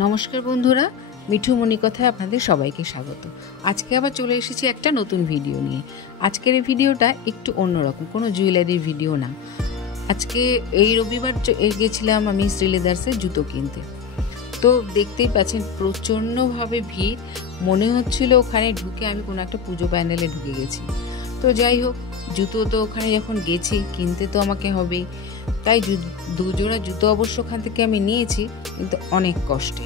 নমস্কার বন্ধুরা, মিঠু মণিকথায় আপনাদের সবাইকে স্বাগত। আজকে আবার চলে এসেছি একটা নতুন ভিডিও নিয়ে। আজকের এই ভিডিওটা একটু অন্যরকম, কোনো জুয়েলারির ভিডিও না। আজকে এই রবিবার গেছিলাম আমি শ্রীলেদার্সে জুতো কিনতে। তো দেখতেই পাচ্ছেন প্রচণ্ডভাবে ভিড়, মনে হচ্ছিল ওখানে ঢুকে আমি কোনো একটা পুজো প্যান্ডেলে ঢুকে গেছি। তো যাই হোক, জুতো তো ওখানে যখন গেছি কিনতে তো আমাকে হবেই, তাই দুজোড়া জুতো অবশ্য ওখান থেকে আমি নিয়েছি, কিন্তু অনেক কষ্টে।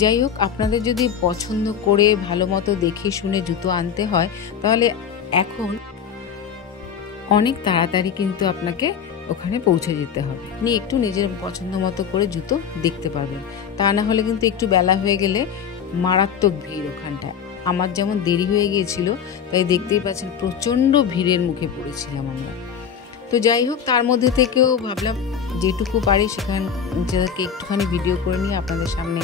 যাই হোক, আপনাদের যদি পছন্দ করে ভালো মতো দেখে শুনে জুতো আনতে হয়, তাহলে এখন অনেক তাড়াতাড়ি কিন্তু আপনাকে ওখানে পৌঁছে যেতে হবে। আপনি একটু নিজের পছন্দ মতো করে জুতো দেখতে পারবেন, তা না হলে কিন্তু একটু বেলা হয়ে গেলে মারাত্মক ভিড় ওখানটায়। আমার যেমন দেরি হয়ে গিয়েছিল, তাই দেখতেই পাচ্ছেন প্রচণ্ড ভিড়ের মুখে পড়েছিলাম আমরা। তো যাই হোক, তার মধ্যে থেকেও ভাবলাম যেটুকু পারি সেখান থেকে একটুখানি ভিডিও করে নিয়ে আপনাদের সামনে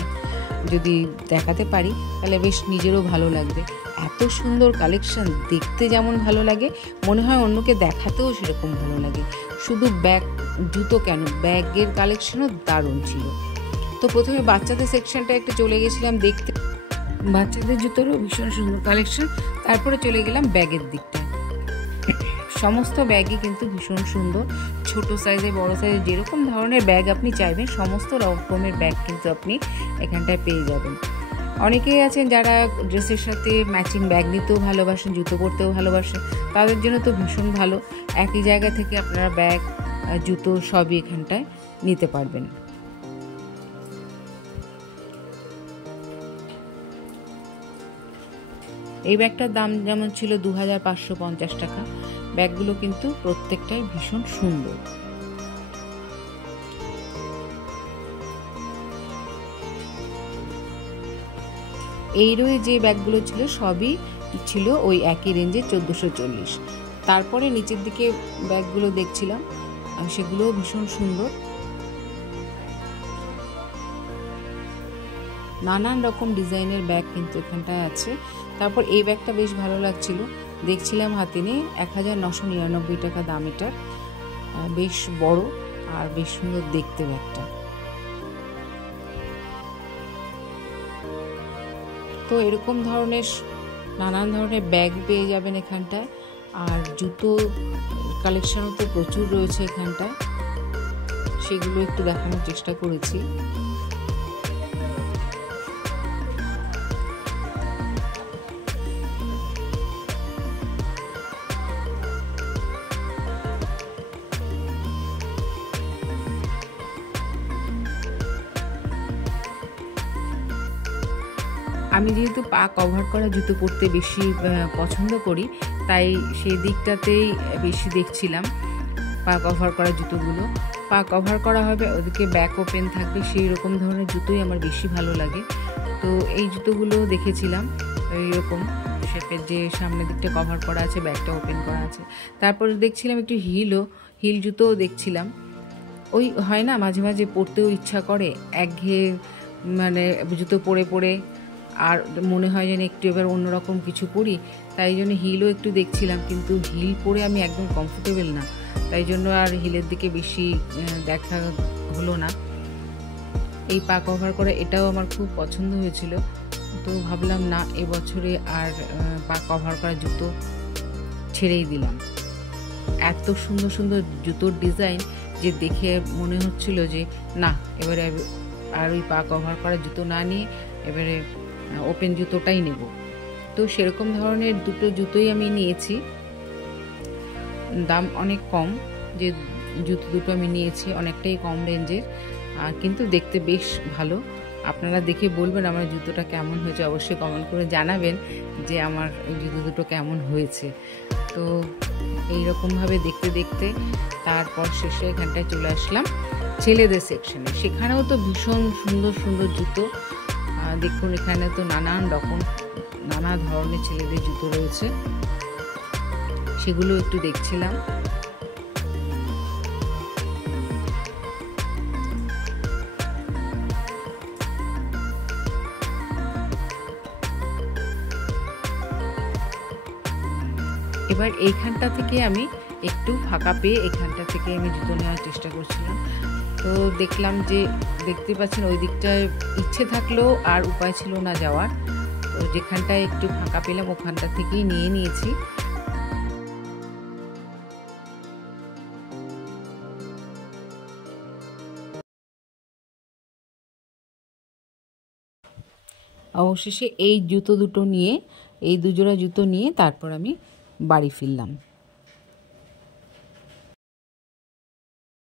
যদি দেখাতে পারি, তাহলে বেশ নিজেরও ভালো লাগবে। এত সুন্দর কালেকশন, দেখতে যেমন ভালো লাগে, মনে হয় অন্যকে দেখাতেও সেরকম ভালো লাগে। শুধু ব্যাগ জুতো কেন, ব্যাগের কালেকশনও দারুণ ছিল। তো প্রথমে বাচ্চাদের সেকশনটা একটা চলে গেছিলাম দেখতে, বাচ্চাদের জুতোরও ভীষণ সুন্দর কালেকশন। তারপরে চলে গেলাম ব্যাগের দিকটা। সমস্ত ব্যাগই কিন্তু ভীষণ সুন্দর, ছোট সাইজে বড় সাইজে যেরকম ধরনের ব্যাগ আপনি চাইবেন সমস্ত রকমের ব্যাগ কিন্তু আপনি এখানটায় পেয়ে যাবেন। অনেকেই আছেন যারা ড্রেসের সাথে ম্যাচিং ব্যাগ নিতেও ভালোবাসেন, জুতো পরতেও ভালোবাসেন, তাদের জন্য তো ভীষণ ভালো। একই জায়গা থেকে আপনারা ব্যাগ জুতো সবই এখানটায় নিতে পারবেন। এই ব্যাগটার দাম যেমন ছিল 2550 টাকা। ব্যাগগুলো কিন্তু প্রত্যেকটাই ভীষণ সুন্দর। এই যে ব্যাগগুলো ছিল সবই ছিল ওই একই রেঞ্জে 1440। তারপরে নিচের দিকে ব্যাগগুলো দেখছিলাম, সেগুলো ভীষণ সুন্দর, নানান রকম ডিজাইনের ব্যাগ কিন্তু এখানটায় আছে। তারপর এই ব্যাগটা বেশ ভালো লাগছিল, দেখছিলাম হাতে নিয়ে 1999 টাকা দাম। এটার বেশ বড় আর বেশ সুন্দর দেখতে ব্যাগটা। তো এরকম ধরনের নানান ধরনের ব্যাগ পেয়ে যাবেন এখানটায়। আর জুতো কালেকশনও তো প্রচুর রয়েছে এখানটায়, সেগুলো একটু দেখানোর চেষ্টা করেছি। আমি যেহেতু পা কভার করা জুতো পরতে বেশি পছন্দ করি, তাই সেই দিকটাতেই বেশি দেখছিলাম পা কভার করা জুতোগুলো। পা কভার করা হবে, ওদিকে ব্যাক ওপেন থাকবে, সেই রকম ধরনের জুতোই আমার বেশি ভালো লাগে। তো এই জুতোগুলো দেখেছিলাম এইরকম শেপের, যে সামনের দিকটা কভার করা আছে, ব্যাকটা ওপেন করা আছে। তারপর দেখছিলাম একটু হিল জুতোও দেখছিলাম। ওই হয় না মাঝে মাঝে পরতেও ইচ্ছা করে, একঘেয়ে মানে জুতো পরে পরে, আর মনে হয় যেন একটু এবার অন্যরকম কিছু পরি, তাই জন্য হিলও একটু দেখছিলাম। কিন্তু হিল পরে আমি একদম কমফোর্টেবল না, তাই জন্য আর হিলের দিকে বেশি দেখা হলো না। এই পা কভার করা এটাও আমার খুব পছন্দ হয়েছিল, তো ভাবলাম না, এবছরে আর পা কভার করা জুতো ছেড়েই দিলাম। এত সুন্দর সুন্দর জুতোর ডিজাইন যে দেখে মনে হচ্ছিল যে না, এবারে আর ওই পা কভার করা জুতো না নিয়ে এবারে ওপেন জুতোটাই নেব। তো সেরকম ধরনের দুটো জুতোই আমি নিয়েছি, দাম অনেক কম। যে জুতো দুটো আমি নিয়েছি অনেকটাই কম রেঞ্জের, আর কিন্তু দেখতে বেশ ভালো। আপনারা দেখে বলবেন আমার জুতোটা কেমন হয়েছে, অবশ্যই কমেন্ট করে জানাবেন যে আমার জুতো দুটো কেমন হয়েছে। তো এইরকমভাবে দেখতে দেখতে তারপর শেষে এখানটায় চলে আসলাম ছেলেদের সেকশনে। সেখানেও তো ভীষণ সুন্দর সুন্দর জুতো। দেখুন এখানে তো নানা ধরনের ছেলেদের জুতো রয়েছে, সেগুলো একটু দেখছিলাম। এবার এইখানটা থেকে আমি একটু ফাঁকা পেয়ে এখানটা থেকে আমি জুতো নেওয়ার চেষ্টা করছিলাম। তো দেখলাম যে দেখতে পাচ্ছেন ওই দিকটায় ইচ্ছে থাকলেও আর উপায় ছিল না যাওয়ার, তো যেখানটায় একটু ফাঁকা পেলাম ওখানটা থেকেই নিয়ে নিয়েছি। অবশেষে এই জুতো দুটো নিয়ে, এই দুজোড়া জুতো নিয়ে তারপর আমি বাড়ি ফিরলাম।